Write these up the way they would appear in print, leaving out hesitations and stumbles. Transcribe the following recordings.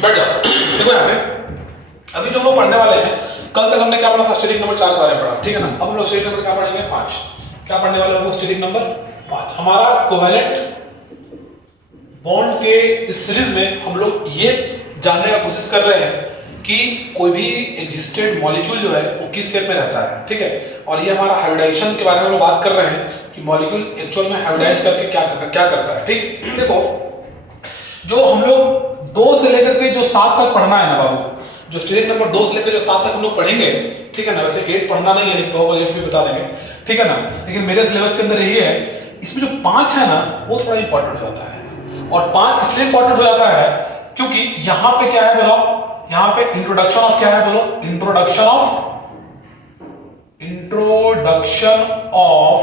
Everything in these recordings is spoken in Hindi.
बैठ जाओ। देखो यहाँ पे अभी जो हम लोग पढ़ने वाले हैं, कल तक हमने क्या पढ़ा था, स्टेटिक नंबर 4 के बारे में पढ़ा, ठीक है ना। अब हम लोग स्टेटिक नंबर क्या पढ़ेंगे, 5। क्या पढ़ने वाले हैं, स्टेटिक नंबर 5। हमारा कोवेलेंट बॉन्ड के इस सीरीज में हम लोग ये जानने का कोशिश कर रहे हैं कि कोई भी एग्जिस्टेड मॉलिक्यूल जो है वो किस शेप में रहता है, ठीक है। और ये हमारा हाइब्रिडाइजेशन के बारे में हम बात कर रहे हैं कि मॉलिक्यूल एक्चुअल में हाइब्रिडाइज करके क्या करता है, ठीक। देखो जो हम लोग 2 से लेकर के जो 7 तक पढ़ना है ना बाबू, जो स्टेज नंबर 2 से लेकर जो 7 तक हम लोग पढ़ेंगे, ठीक है ना। वैसे 8 पढ़ना नहीं है, कहोगे 8 भी बता देंगे, ठीक है ना। लेकिन मेरे सिलेबस के अंदर यही है, इसमें जो 5 है ना वो थोड़ा इंपॉर्टेंट हो जाता है। और 5 इसलिए इंपॉर्टेंट हो जाता है क्योंकि यहां पे क्या है बोलो, यहां पे इंट्रोडक्शन ऑफ क्या है बोलो, इंट्रोडक्शन ऑफ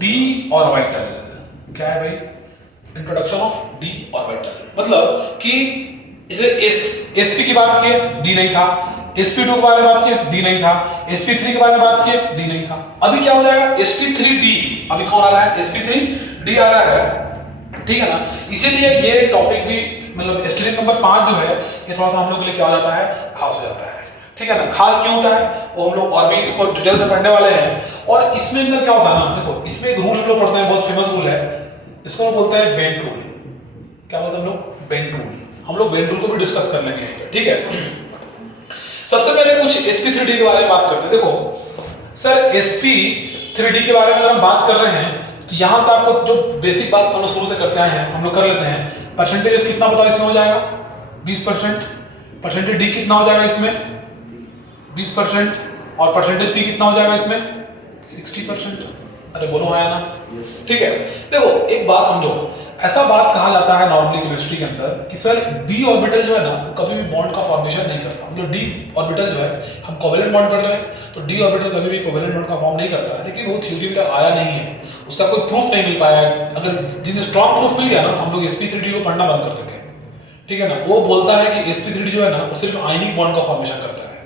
डी ऑर्बिटल। क्या है भाई, इंट्रोडक्शन ऑफ डी ऑर्बिटल। मतलब कि sp की बात की डी नहीं था, sp2 के बारे में बात की डी नहीं था, sp3 के बारे में बात की डी नहीं था। अभी क्या हो जाएगा, sp3d। अभी कौन आ रहा है, sp3d आ रहा है, ठीक है ना। इसीलिए ये टॉपिक भी मतलब स्टेटिक नंबर 5 जो है ये थोड़ा सा हम लोग के लिए क्या हो जाता है, खास हो जाता है, ठीक है ना। खास क्यों होता है वो हम लोग और भी इसको डिटेल से पढ़ने वाले हैं। और इसमें अंदर क्या होता है ना, देखो इसमें एक रूल हम लोग पढ़ते हैं, बहुत फेमस रूल है, इसको हम बोलते हैं बेंट रूल। क्या बोलते हैं हम लोग, बेंट रूल। हम लोग बेंट रूल को भी डिस्कस कर लेंगे, ठीक है। सबसे पहले कुछ sp3d के बारे में बात करते हैं। देखो सर sp3d के बारे में अगर हम बात कर रहे हैं तो यहां से आपको जो बेसिक बात हम लोग शुरू से करते आए हैं हम लोग कर लेते हैं। परसेंटेज कितना बताओ इसमें हो जाएगा, 20%। परसेंटेज डी कितना हो जाएगा इसमें, 20%। और परसेंटेज पी कितना हो जाएगा इसमें, 60%। अरे बोलो हाँ या ना, ठीक है। देखो एक बात समझो, ऐसा बात कहा जाता है नॉर्मली केमिस्ट्री के अंदर कि सर डी ऑर्बिटल जो है ना कभी भी बॉन्ड का फॉर्मेशन नहीं करता। मतलब डी ऑर्बिटल जो है, हम कोवेलेंट बॉन्ड पढ़ रहे हैं तो डी ऑर्बिटल कभी भी कोवेलेंट बॉन्ड का फॉर्म नहीं करता है। लेकिन वो थ्योरी में तक आया नहीं है, उसका कोई प्रूफ नहीं मिल पाया है। अगर जिन्हें स्ट्रॉन्ग प्रूफ मिल गया ना, हम लोग sp3d को पढ़ना बंद कर देंगे, ठीक है ना। वो बोलता है कि sp3d जो है ना वो सिर्फ आयनिक बॉन्ड का फॉर्मेशन करता है।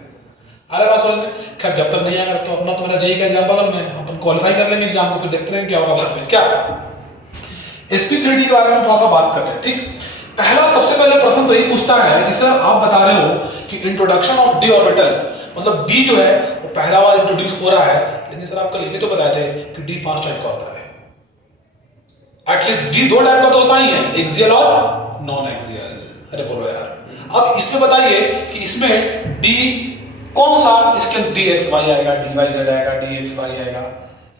अरे बात समझ में, खैर जब तक नहीं आएगा तो अपना तो मेरा जेई का एग्जाम बगल में, अपन क्वालिफाई कर लेंगे एग्जाम को, फिर देखते हैं क्या होगा बाद में। क्या sp3d के बारे में थोड़ा सा बात करते हैं, ठीक। पहला सबसे पहले प्रश्न तो यही पूछता है कि सर आप बता रहे हो कि इंट्रोडक्शन ऑफ डी ऑर्बिटल, मतलब डी जो है वो पहला बार इंट्रोड्यूस हो रहा है। लेकिन सर आप कल ये भी तो बताए थे कि डी 5 टाइप का होता है। एटलीस्ट डी 2 टाइप का तो होता ही है, एक्सियल और नॉन एक्सियल। अरे बोलो यार, अब इसमें बताइए कि इसमें डी कौन सा, इसके dxy आएगा, dyz आएगा, dxy आएगा,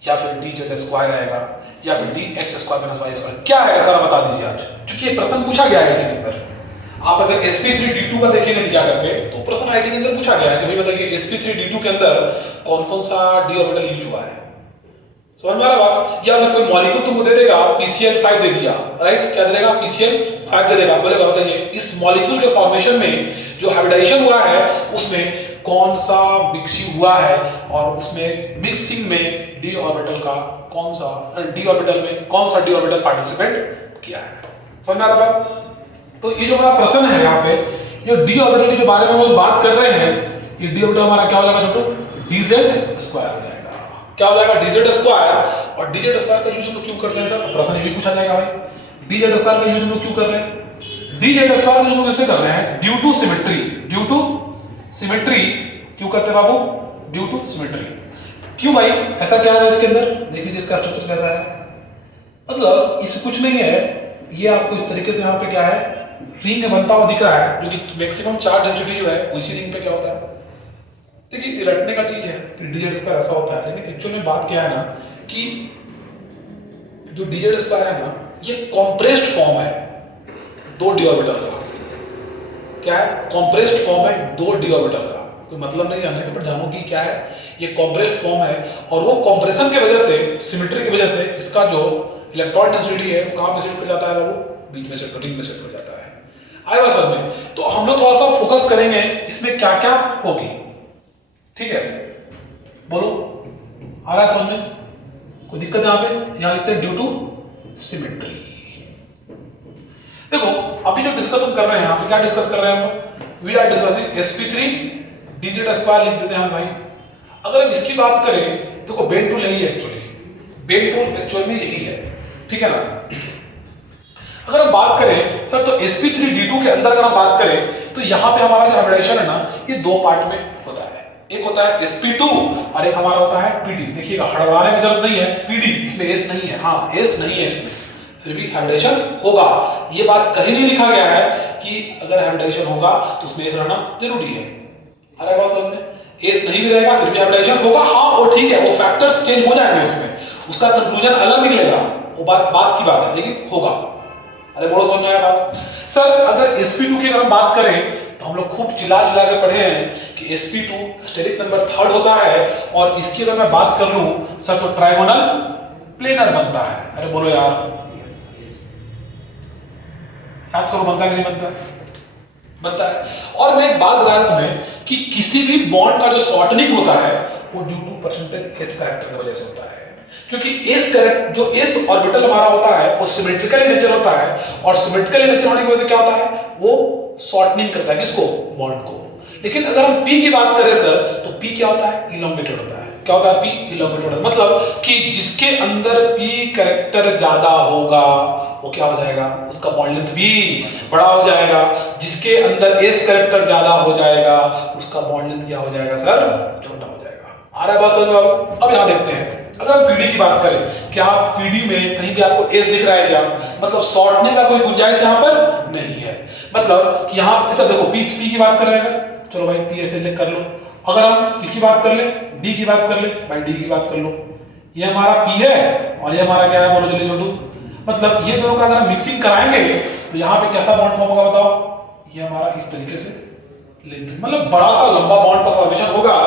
या फिर dz स्क्वायर आएगा, या फिर dx square minus y square, क्या आएगा सर बता दीजिए आज, क्योंकि ये प्रश्न पूछा गया है के अंदर। आप अगर sp3d2 का देखेंगे क्या करके तो प्रश्न आईटी के अंदर पूछा गया है कि भाई बताइए sp3d2 के अंदर कौन कौन सा डी ऑर्बिटल यूज हुआ है, समझ में आ रहा बात। या फिर कोई मॉलिक्यूल तुमको दे देगा pCl5 दे दिया, राइट, क्या दे देगा, pCl5 दे देगा, बोलेगा बताइए इस मॉलिक्यूल के फॉर्मेशन में जो हाइब्रिडाइजेशन हुआ है उसमें कौन सा मिक्सिंग हुआ है, और उसमें मिक्सिंग में डी ऑर्बिटल का कौन सा, डी ऑर्बिटल में कौन सा डी ऑर्बिटल पार्टिसिपेट किया है, समझ में आ रहा है। तो ये जो हमारा प्रश्न है यहाँ पे, ये डी ऑर्बिटल के जो बारे में हम लोग बात कर रहे हैं, ये डी ऑर्बिटल हमारा क्या हो जाएगा छोटू, dz स्क्वायर हो जाएगा। क्या हो जाएगा, dz स्क्वायर। और dz स्क्वायर का यूज हम लोग क्यों करते हैं सर, प्रश्न ये भी पूछा जाएगा भाई, dz स्क्वायर का यूज हम लोग क्यों कर रहे हैं, dz स्क्वायर का यूज हम लोग इसमें कर रहे हैं due to symmetry. Due to symmetry क्यों करते हैं बाबू, ड्यू टू सिमेट्री। क्यों भाई, ऐसा क्या है इसके अंदर, देखिए इसका स्ट्रक्चर कैसा है, मतलब इस कुछ नहीं है, ये आपको इस तरीके से यहाँ पे क्या है, रिंग बनता हुआ दिख रहा है, जो कि मैक्सिमम चार्ज डेंसिटी जो है उसी रिंग पे क्या होता है। देखिए रटने का चीज है कि dz स्क्वायर ऐसा होता है, लेकिन एक्चुअल में बात क्या है ना कि जो dz स्क्वायर है ना ये कॉम्प्रेस्ड फॉर्म है 2 डी ऑर्बिटल का। क्या है, कॉम्प्रेस्ड फॉर्म है 2 डी ऑर्बिटल का। कोई मतलब नहीं जानने का, पर जानो कि क्या है, ये कॉम्प्रेस्ड फॉर्म है, और वो कॉम्प्रेशन की वजह से, सिमेट्री की वजह से इसका जो इलेक्ट्रॉन डेंसिटी है वो कहां पे सेट कर जाता है, वो बीच में सेट, रिंग में सेट कर जाता है। आएगा समझ में। तो हम लोग थोड़ा सा फोकस करेंगे इसमें क्या क्या होगी, ठीक है, बोलो आ रहा है समझ में, कोई दिक्कत यहाँ पे, यहाँ लिखते हैं ड्यू टू सिमेट्री। देखो अभी जो डिस्कशन कर रहे हैं यहाँ पे, क्या डिस्कस कर रहे हैं हम, we are discussing sp3 dz square लिख देते हैं हम भाई। अगर हम इसकी बात करें देखो बेंट रूल यही है, एक्चुअली बेंट रूल एक्चुअल में यही है, ठीक है ना। अगर हम बात करें सर तो sp3d2 के अंदर अगर हम बात करें तो यहाँ पे हमारा जो हाइब्रिडाइजेशन है ना ये दो पार्ट में होता है, एक होता है sp2 और एक हमारा होता है pd। देखिएगा हड़बड़ाने में जरूरत नहीं है, pd इसमें s नहीं है, हाँ s नहीं है इसमें, फिर भी हाइब्रिडाइजेशन होगा। ये बात कहीं नहीं लिखा गया है कि अगर हाइब्रिडाइजेशन होगा तो उसमें s रहना जरूरी है। आ रहा है बात समझ में? s नहीं भी रहेगा फिर भी हाइब्रिडाइजेशन होगा, हाँ वो ठीक है, वो फैक्टर्स चेंज हो जाएंगे उसमें, उसका कंक्लूजन अलग निकलेगा, वो बात की बात है, लेकिन होगा। अरे बोलो समझ में आया बात? सर अगर sp2 की अगर हम बात करें तो हम लोग खूब चिल्ला के पढ़े हैं कि sp2 स्टेरिक नंबर थर्ड होता है और इसकी अगर मैं बात कर लूं सर तो ट्राइगोनल प्लेनर बनता है। अरे बोलो यार, याद करो बनता कि नहीं बनता? बनता है। और मैं एक बात बता रहा तुम्हें कि किसी भी बॉन्ड का जो शॉर्टनिंग होता है वो due to percentage s character की वजह से होता है, क्योंकि जो s ऑर्बिटल हमारा होता है वो सिमेट्रिकल नेचर होता है और सिमेट्रिकल नेचर होने की वजह से क्या होता है वो शॉर्टनिंग करता है किसको? बॉन्ड को। लेकिन अगर हम p की बात करें सर तो p क्या होता है? इलोंगेटेड होता है। क्या होता है? p इलोंगेटेड, मतलब कि जिसके अंदर p कैरेक्टर ज्यादा होगा वो क्या हो जाएगा? उसका बॉन्ड लेंथ भी बड़ा हो जाएगा। जिसके अंदर s कैरेक्टर ज्यादा हो जाएगा उसका बॉन्ड लेंथ क्या हो जाएगा सर? छोटा हो जाएगा। आ रहा है बात समझ में? अब यहाँ देखते हैं अगर हम पीडी की बात करें, क्या पीडी में कहीं भी आपको एस दिख रहा है क्या? मतलब शॉर्टनिंग का कोई गुंजाइश यहाँ पर नहीं है। मतलब कि यहाँ अच्छा देखो पी की बात कर रहे हैं, चलो भाई पी ऐसे कर लो। अगर हम इसकी बात कर ले, डी की बात कर ले, भाई डी की बात कर लो, ये हमारा पी है और ये हमारा क्या है? बोलो जल्दी छोटू। मतलब ये दोनों का अगर हम मिक्सिंग कराएंगे तो यहाँ पे कैसा बॉन्ड फॉर्म होगा बताओ? ये हमारा इस तरीके से लेंथ, मतलब बड़ा सा लंबा बॉन्ड का फॉर्मेशन होगा।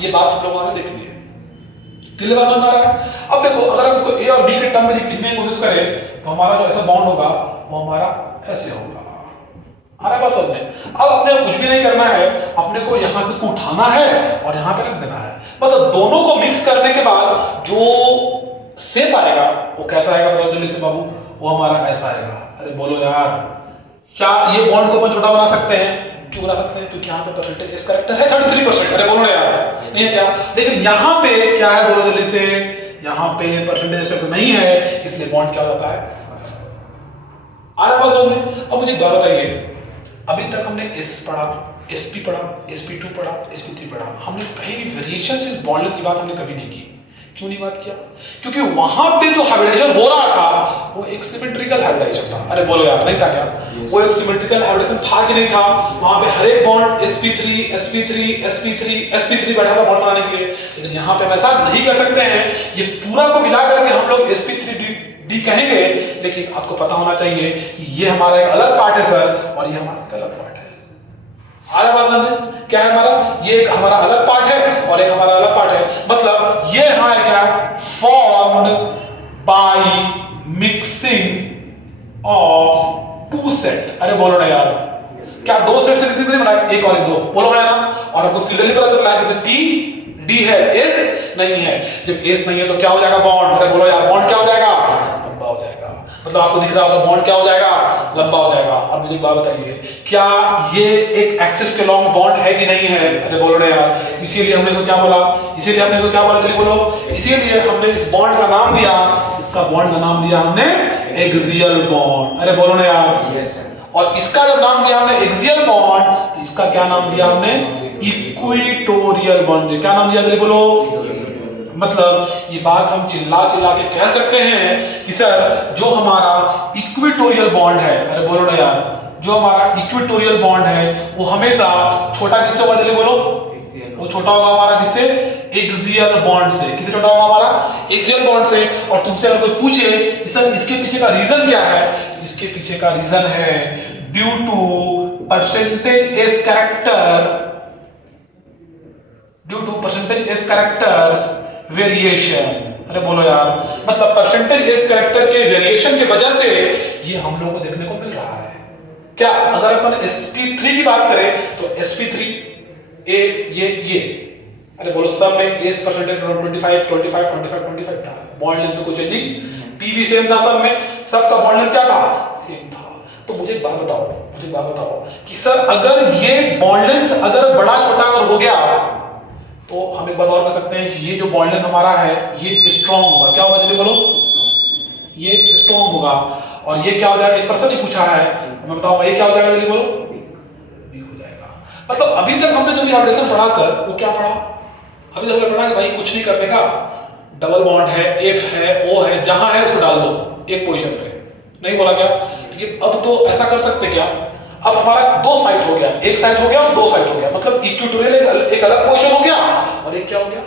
ये बात हम लोगों ने देख ली है, क्लियर बात समझ आ रहा है? अब देखो अगर हम इसको ए और बी के टर्म में लिखने की कोशिश करें तो हमारा जो ऐसा बॉन्ड होगा वो हमारा ऐसे होगा। आ रहा है बात समझ में? अब अपने को कुछ भी नहीं करना है, अपने को यहाँ से इसको उठाना है और यहाँ पे रख देना है। मतलब दोनों को मिक्स करने के बाद जो शेप आएगा वो कैसा आएगा बताओ जल्दी से बाबू? वो हमारा ऐसा आएगा। अरे बोलो यार, क्या ये बॉन्ड को अपन छोटा बना सकते हैं? क्यों बना सकते हैं? क्योंकि यहाँ पे परसेंटेज इस कैरेक्टर है 33%। अरे बोलो यार, नहीं है क्या? लेकिन यहाँ पे क्या है बोलो जल्दी से? यहाँ पे परसेंटेज नहीं है, इसलिए बॉन्ड क्या हो जाता है? आ रहा है बस समझ? अब मुझे बात बताइए, अभी तक हमने s पढ़ा, sp पढ़ा, sp2 पढ़ा, sp3 पढ़ा, हमने कहीं भी वेरिएशन से इस बॉन्ड की बात हमने कभी नहीं की। क्यों नहीं बात किया? क्योंकि वहां पे जो हाइब्रिडाइजेशन हो रहा था वो एक सिमेट्रिकल हाइब्रिडाइजेशन था। अरे बोलो यार, नहीं था क्या? वो एक सिमेट्रिकल हाइब्रिडाइजेशन था कि नहीं था? वहां पे हर एक bond sp3 sp3 sp3 sp3 बैठा था बॉन्ड बनाने के लिए। लेकिन यहाँ पे ऐसा नहीं कह सकते हैं, ये पूरा को मिला करके हम लोग sp3d कहेंगे। लेकिन आपको पता होना चाहिए कि ये हमारा एक अलग पार्ट है सर और ये हमारा एक अलग पार्ट है। आ रहा बात समझ? क्या है हमारा? ये एक हमारा अलग पार्ट है और एक हमारा अलग पार्ट है। मतलब ये हमारा क्या? Formed by mixing of two set. अरे बोलो ना यार, क्या दो सेट से मिक्सिंग नहीं बनाया? एक और एक दो, बोलो है ना? और आपको क्लियरली पता चल रहा है कि टी डी है, एस नहीं है। जब एस नहीं है तो क्या हो जाएगा? बॉन्ड। अरे बोलो यार, बॉन्ड क्या हो जाएगा? लंबा हो जाएगा। मतलब आपको दिख रहा होगा बॉन्ड क्या हो जाएगा? लंबा हो जाएगा। अब मुझे एक बात बताइए, क्या ये एक एक्सिस के लॉन्ग बॉन्ड है कि नहीं है? अरे बोलो ना यार, इसीलिए हमने इसको क्या बोला? इसीलिए हमने इसको क्या बोला? जल्दी बोलो। इसीलिए हमने इस बॉन्ड का नाम दिया, इसका बॉन्ड का नाम दिया हमने एक्सियल बॉन्ड। अरे बोलो ना यार। और इसका जब नाम दिया हमने एक्सियल बॉन्ड तो इसका क्या नाम दिया हमने? Equatorial bond. क्या नाम दिया? जल्दी बोलो। मतलब ये बात हम चिल्ला के कह सकते हैं कि सर जो हमारा इक्वेटोरियल बॉन्ड है, अरे बोलो ना यार, जो हमारा इक्वेटोरियल बॉन्ड है वो हमेशा छोटा किससे होगा? जल्दी बोलो। वो छोटा होगा हमारा किससे? एक्सियल बॉन्ड से। किससे छोटा होगा हमारा? एक्सियल बॉन्ड से। और तुमसे अगर कोई पूछे कि सर इसके पीछे का रीजन क्या है, तो इसके पीछे का रीजन है due to percentage S character, due to percentage S characters variation. अरे बोलो यार, मतलब परसेंटेज एस कैरेक्टर के वेरिएशन की वजह से ये हम लोगों को देखने को मिल रहा है। क्या अगर अपन sp3 की बात करें तो sp3 ये अरे बोलो सब में एस परसेंटेज 25 था, बॉन्ड लेंथ में कोई चेंजिंग p भी सेम था, सब में सबका बॉन्ड लेंथ क्या था? सेम था। तो मुझे एक बात बताओ कि सर अगर ये बॉन्ड लेंथ अगर बड़ा छोटा अगर हो गया तो हम एक बात और कर सकते हैं कि ये जो बॉन्ड लेंथ हमारा है ये स्ट्रांग होगा। क्या होगा? जल्दी बोलो। ये स्ट्रॉन्ग होगा, और ये क्या हो जाएगा, एक प्रश्न ही पूछा है, मैं बताऊंगा ये क्या हो जाएगा, जल्दी बोलो, वीक हो जाएगा। मतलब अभी तक हमने जो भी ऑर्डिनेशन पढ़ा सर, वो क्या पढ़ा, अभी तक हमने पढ़ा कि भाई कुछ नहीं करने का, डबल बॉन्ड है, एफ है, ओ है, जहां है उसको डाल दो एक पोजीशन पे, नहीं बोला क्या। लेकिन अब तो ऐसा कर सकते क्या, अब हमारा दो साइट हो गया, एक साइट हो गया और दो साइट हो गया, मतलब इक्वेटोरियल एक अलग पोजीशन हो गया, और एक क्या हो गया,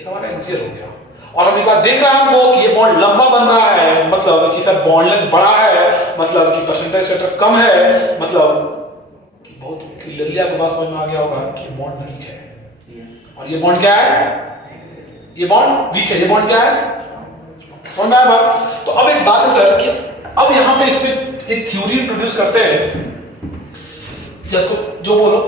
एक हमारा एक्सियल हो गया। और हम एक बार देख रहे हैं हमको कि ये बॉन्ड लंबा बन रहा है, मतलब कि सर बॉन्ड लेंथ बड़ा है, मतलब कि परसेंटेज सेक्टर कम है, मतलब कि बहुत क्लियरली आपके पास समझ में आ गया होगा कि बॉन्ड वीक है। और ये बॉन्ड क्या है, ये बॉन्ड वीक है, ये बॉन्ड क्या है, समझ में आया बात। तो अब एक बात है सर कि अब यहां पे इसमें एक थ्योरी इंट्रोड्यूस करते हैं, जिसको जो बोलो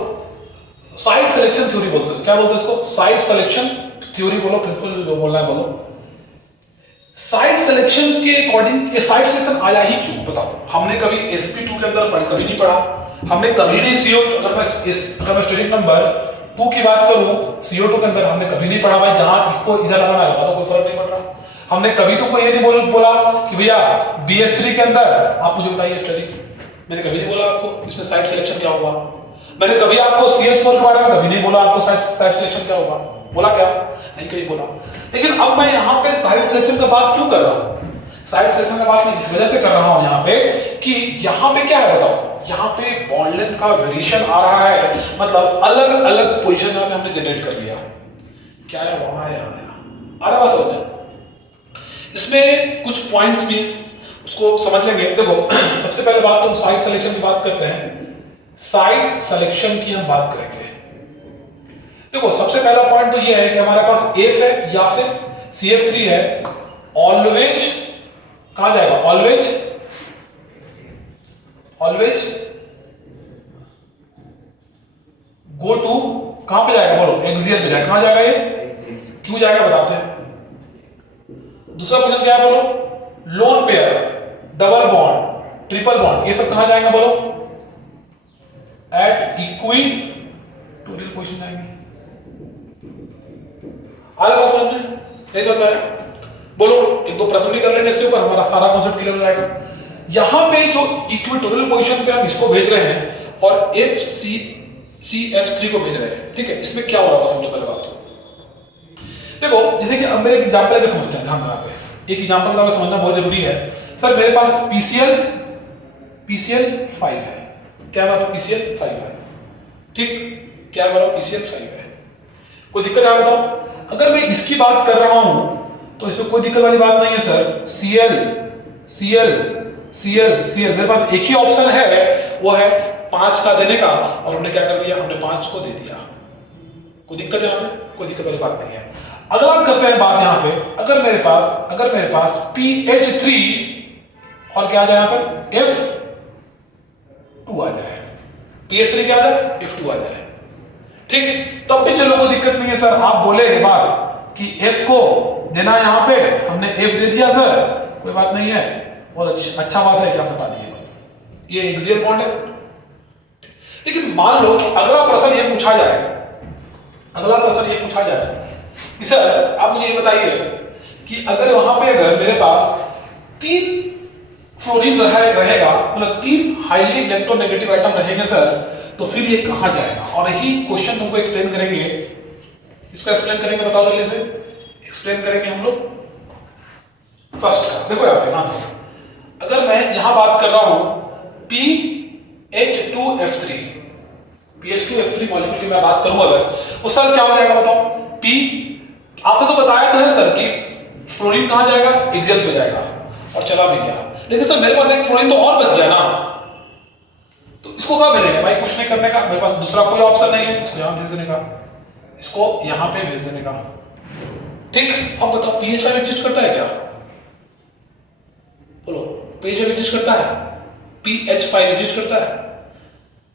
साइट सिलेक्शन थ्योरी बोलते हैं। क्या बोलते हैं इसको, साइट सिलेक्शन थ्योरी बोलो, प्रिंसिपल जो बोलना है बोलो। साइट सिलेक्शन के अकॉर्डिंग ये साइट सिलेक्शन आया ही क्यों, बताओ। हमने कभी sp2 के अंदर कभी नहीं पढ़ा, हमने कभी नहीं CO, अगर मैं स्टूडेंट नंबर 2 की बात करूं, CO2 के अंदर हमने कभी नहीं पढ़ा भाई, जहां इसको इधर लगाना है लगा दो, कोई फर्क नहीं पड़ रहा। हमने कभी तो कोई ये नहीं बोला कि भैया BS3 के अंदर आप मुझे बताइए स्टडी, मैंने कभी नहीं बोला आपको इसमें साइट सिलेक्शन क्या होगा। मैंने कभी आपको CH4 के बारे में कभी नहीं बोला आपको साइट सिलेक्शन क्या होगा, बोला क्या, नहीं कहीं बोला। लेकिन अब मैं यहाँ पे साइट सिलेक्शन का बात क्यों कर रहा हूँ, साइट सिलेक्शन का बात मैं इस वजह से कर रहा हूँ यहाँ पे कि यहाँ पे क्या है बताओ, यहाँ पे बॉन्ड लेंथ का वेरिएशन आ रहा है, मतलब अलग अलग पोजीशन यहाँ पे हमने जनरेट कर लिया, क्या है वहां है यहाँ आ रहा बात समझ। इसमें कुछ पॉइंट्स भी उसको समझ लेंगे। देखो सबसे पहले बात तो साइट सिलेक्शन की बात करते हैं, साइट सिलेक्शन की हम बात करेंगे। देखो सबसे पहला पॉइंट तो ये है कि हमारे पास एफ है या फिर CF3 है, ऑलवेज कहां जाएगा, ऑलवेज गो टू कहां पे जाएगा बोलो, एक्सियल पे जाएगा। कहां जाएगा ये, क्यों जाएगा बताते हैं। दूसरा क्वेश्चन क्या है बोलो, lone pair, double bond, triple bond, ये सब कहां जाएंगे बोलो, एट इक्विटोरियल पोजीशन जाएंगे। आगे बात समझ में नहीं चल रहा है बोलो, एक दो प्रश्न भी कर लेंगे इसके ऊपर, हमारा सारा कॉन्सेप्ट क्लियर हो जाएगा। यहां पे जो इक्वेटोरियल पोजीशन पे हम इसको भेज रहे हैं और CF3 को भेज रहे हैं, ठीक है। इसमें क्या हो रहा है समझो पहले बात तो देखो, जैसे कि अब मेरे एक एग्जांपल लेके समझते हैं, ध्यान यहाँ पे एक एग्जांपल बता के समझना बहुत जरूरी है। सर मेरे पास PCL 5 है, क्या बात PCL 5 है, ठीक, क्या बात PCL 5 है, कोई दिक्कत है बताओ। अगर मैं इसकी बात कर रहा हूं तो इसमें कोई दिक्कत वाली बात नहीं है सर। CL मेरे पास एक ही ऑप्शन है, वो है 5 का देने का, और हमने क्या कर दिया, हमने 5 को दे दिया। कोई दिक्कत है यहाँ पे, कोई दिक्कत वाली बात नहीं है। अगला करते हैं बात यहाँ पे, अगर मेरे पास PH3 और क्या आ जाए यहाँ पर F2 आ जाए, PH3 क्या आ जाए, F2 आ जाए, ठीक, तब भी चलो कोई दिक्कत नहीं है सर। आप बोले ये बात कि F को देना है, यहाँ पे हमने F दे दिया सर, कोई बात नहीं है, बहुत अच्छा बात है कि आप बता दिए ये एक्सियल बॉन्ड है। लेकिन मान लो कि अगला प्रश्न ये पूछा जाए कि सर आप मुझे ये बताइए कि अगर वहां पे अगर मेरे पास 3 फ्लोरीन रहेगा, मतलब 3 हाईली इलेक्ट्रोनेगेटिव आइटम रहेंगे सर, तो फिर ये कहां जाएगा। और यही क्वेश्चन तुमको एक्सप्लेन करेंगे, इसको एक्सप्लेन करेंगे, बताओ जल्दी से एक्सप्लेन करेंगे हम लोग फर्स्ट का। देखो यहाँ पे, हाँ अगर मैं यहां बात कर रहा हूं PH2F3 मॉलिक्यूल की मैं बात करूं अगर, वो सर क्या हो जाएगा बताओ। P आपने तो बताया तो है सर कि फ्लोरीन कहां जाएगा, एक्सियल पे जाएगा, और चला भी गया। लेकिन सर मेरे पास एक फ्लोरीन तो और बच गया ना, तो इसको कहां भेजेंगे भाई, कुछ नहीं करने का, मेरे पास दूसरा कोई ऑप्शन नहीं है, इसको यहां भेज देने का, इसको यहां पे भेज देने का, ठीक। अब बताओ PH5 एग्जिस्ट करता है क्या, बोलो PH5 एग्जिस्ट करता है, PH5 एग्जिस्ट करता है,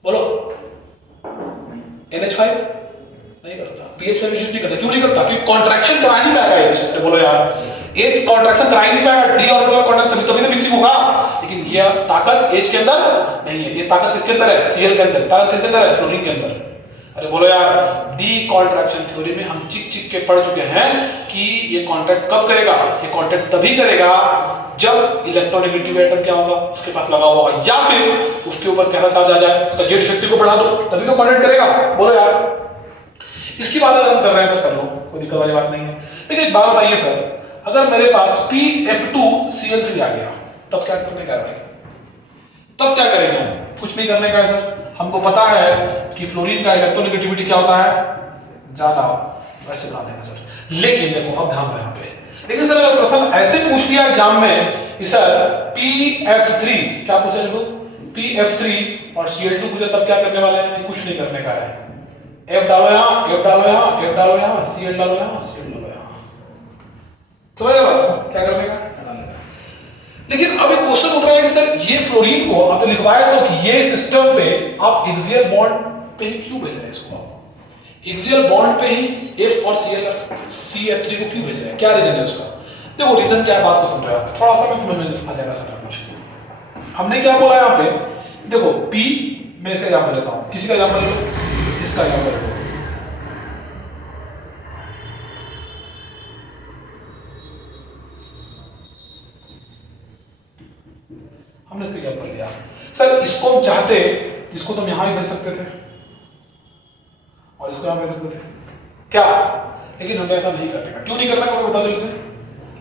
बोलो NH5 नहीं करता, PH5 एग्जिस्ट नहीं करता। क्यों नहीं करता, क्योंकि कॉन्ट्रैक्शन करा नहीं पाएगा H। अरे बोलो यार, H कॉन्ट्रैक्शन करा ही नहीं पाएगा, D ऑर्बिटल कॉन्ट्रैक्ट तभी तो मिक्सिंग होगा। लेकिन ये ताकत H के अंदर नहीं है, ये ताकत किसके अंदर है, Cl के अंदर, ताकत किसके अंदर है, फ्लोरीन के अंदर। अरे बोलो यार, डी कॉन्ट्रैक्शन थ्योरी में हम चिक चिक के पढ़ चुके हैं कि ये कॉन्ट्रैक्ट कब करेगा, ये कॉन्ट्रैक्ट तभी करेगा जब इलेक्ट्रोनेगेटिव एटम क्या होगा उसके पास लगा हुआ होगा, या फिर उसके ऊपर कैसा चार्ज आ जाए, उसका जेड इफेक्टिव को बढ़ा दो, तभी तो कॉन्ट्रैक्ट करेगा। बोलो यार, इसकी बात अगर हम कर रहे हैं सर कर लो, कोई दिक्कत वाली बात नहीं है। लेकिन एक बात बताइए सर, अगर मेरे पास PF2Cl3 आ गया तब क्या करने का है भाई? तब क्या करेंगे हम? कुछ नहीं करने का है सर। हमको पता है कि फ्लोरीन का इलेक्ट्रोनेगेटिविटी क्या होता है, ज्यादा, वैसे बना देना सर। लेकिन देखो अब ध्यान दो यहाँ पे, लेकिन सर अगर प्रश्न ऐसे पूछ लिया एग्जाम में कि सर PF3 क्या पूछा देखो, PF3 और Cl2 पूछा, तब क्या करने वाले हैं? कुछ नहीं करने का है। F डालो यहाँ, F डालो यहाँ, F डालो यहाँ, Cl डालो यहाँ, Cl डालो यहाँ। समझ रहे बात? क्या करने का? लेकिन अब एक क्वेश्चन उठ रहा है कि सर ये फ्लोरीन को आपने लिखवाया तो कि ये सिस्टम पे आप एक्सियल बॉन्ड पे ही क्यों भेज रहे हैं इसको? एक्सियल बॉन्ड पे ही F और CF3 को क्यों भेज रहे हैं? क्या रीजन है उसका? देखो रीजन क्या है, बात को समझ रहे हो, थोड़ा सा मैं तुम्हें आ जाएगा सर कुछ। हमने क्या बोला यहाँ पे, देखो P में इसका एग्जाम्पल लेता हूँ, किसी का एग्जाम्पल ले लो, इसका एग्जाम्पल ले लो। हमने इसको एग्जाम्पल लिया सर, इसको हम चाहते, इसको तो हम यहाँ भी भेज सकते थे और इसको यहाँ भेज सकते थे क्या, लेकिन हमें ऐसा नहीं करने का। क्यों नहीं करने का मैं बता दूं इसे,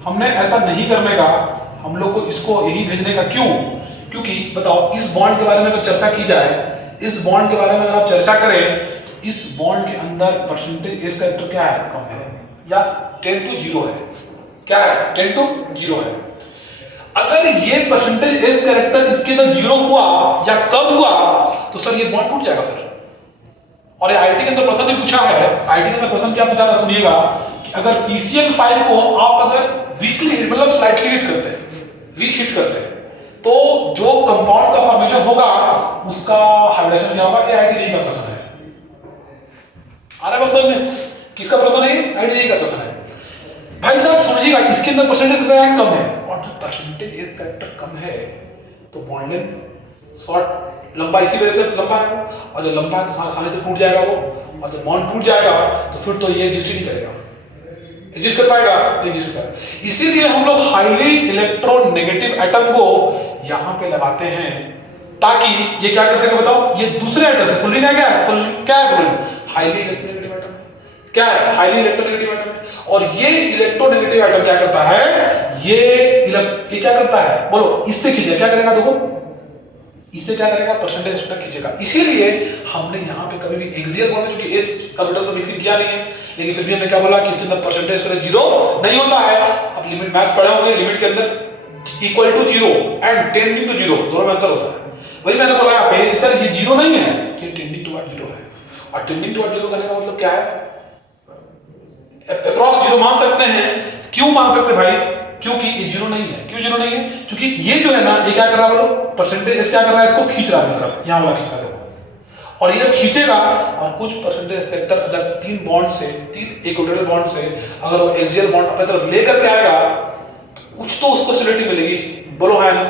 हमने ऐसा नहीं करने का, हम लोग को इसको यही भेजने का। क्यों? क्योंकि बताओ इस बॉन्ड के बारे में अगर चर्चा की जाए, इस बॉन्ड के बारे में अगर आप चर्चा करें तो इस बॉन्ड के अंदर परसेंटेज एस कैरेक्टर क्या है, कम है, या 10 to 0 है। क्या है? 10 to 0 है। अगर ये परसेंटेज एस कैरेक्टर इसके अंदर 0 हुआ या कम हुआ तो सर ये बॉन्ड टूट जाएगा फिर। और ये आईटी के अंदर प्रश्न भी पूछा है, आईटी के अंदर प्रश्न क्या पूछा था सुनिएगा, कि अगर पीसीएल फाइल को आप अगर वीकली हिट मतलब स्लाइटली हिट करते हैं, वीक हिट करते हैं, तो जो कंपाउंड का फॉर्मेशन होगा उसका हाइड्रेशन क्या होगा? ये आईटीजेई का प्रश्न है। आ रहा है प्रश्न में? किसका प्रश्न है? आईटीजेई का प्रश्न है। भाई साहब समझिएगा, इसके अंदर परसेंटेज क्या है? कम है, और जब परसेंटेज एस कैरेक्टर कम है तो बॉन्ड लेंथ शॉर्ट, लंबा इसी वजह से लंबा है, और जब लंबा है तो आसानी से टूट जाएगा वो, और जब बॉन्ड टूट जाएगा तो फिर तो ये एग्जिस्ट ही नहीं करेगा, एग्जिस्ट कर पाएगा? नहीं एग्जिस्ट कर पाएगा। इसीलिए हम लोग हाईली इलेक्ट्रोनेगेटिव एटम को यहाँ पे लगाते हैं ताकि ये क्या कर सके, बताओ, ये दूसरे एटम से फ्लोरीन है, क्या है फ्लोरीन? हाईली इलेक्ट्रोनेगेटिव एटम क्या है? हाईली इलेक्ट्रोनेगेटिव एटम है। और ये इलेक्ट्रोनेगेटिव एटम क्या करता है, ये क्या करता है, बोलो, इससे खींचे, क्या करेगा? देखो इससे क्या करेगा? परसेंटेज तक खींचेगा। इसीलिए हमने यहाँ पे कभी भी एक्सियल बॉन्ड में, क्योंकि एस ऑर्बिटल तो मिक्सिंग किया नहीं है, लेकिन फिर भी हमने क्या बोला कि इसके अंदर परसेंटेज पर 0 नहीं होता है। अब लिमिट मैथ्स पढ़े होंगे, लिमिट के अंदर equal to 0 and tending to 0 दोनों में अंतर होता है। वही मैंने बोला यहाँ पे सर ये 0 नहीं है, ये टेंडिंग टुवर्ड 0 है। और टेंडिंग टुवर्ड 0 करने का मतलब क्या है? अप्रॉक्स 0 मान सकते हैं। क्यों मान सकते भाई? क्योंकि ये 0 नहीं है। क्यों 0 नहीं है? क्योंकि ये जो है ना, ये क्या कर रहा है बोलो, परसेंटेज क्या कर रहा है, इसको खींच रहा है तरफ, यहाँ वाला खींच रहा है, और ये खींचेगा, और कुछ परसेंटेज फैक्टर अगर 3 बॉन्ड से, 3 इक्विटोरियल बॉन्ड से अगर वो एक्सियल बॉन्ड अपने तरफ लेकर के आएगा, कुछ तो उसको सिमिलरिटी मिलेगी, बोलो हाँ ना,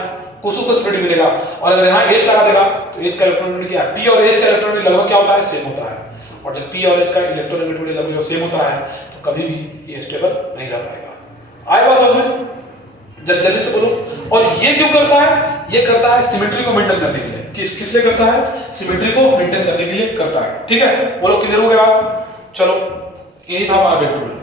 कुछ उसको सिमिलरिटी मिलेगा। और अगर यहाँ एच लगा देगा तो एच का इलेक्ट्रोनेगेटिविटी क्या, पी और एच का इलेक्ट्रोनेगेटिविटी लगभग क्या होता है, सेम होता है। और जब पी और एच का इलेक्ट्रोनेगेटिविटी लगभग सेम होता है तो कभी भी ये स्टेबल नहीं रह पाएगा। आए बात समझ में? जल्दी से बोलो। और ये क्यों करता है? ये करता है सिमेट्री को मेंटेन करने के लिए। किस लिए करता है? सिमेट्री को मेंटेन करने के लिए करता है। ठीक है, बोलो, क्लियर हो गया बात? चलो, यही था हमारा वेक्टर।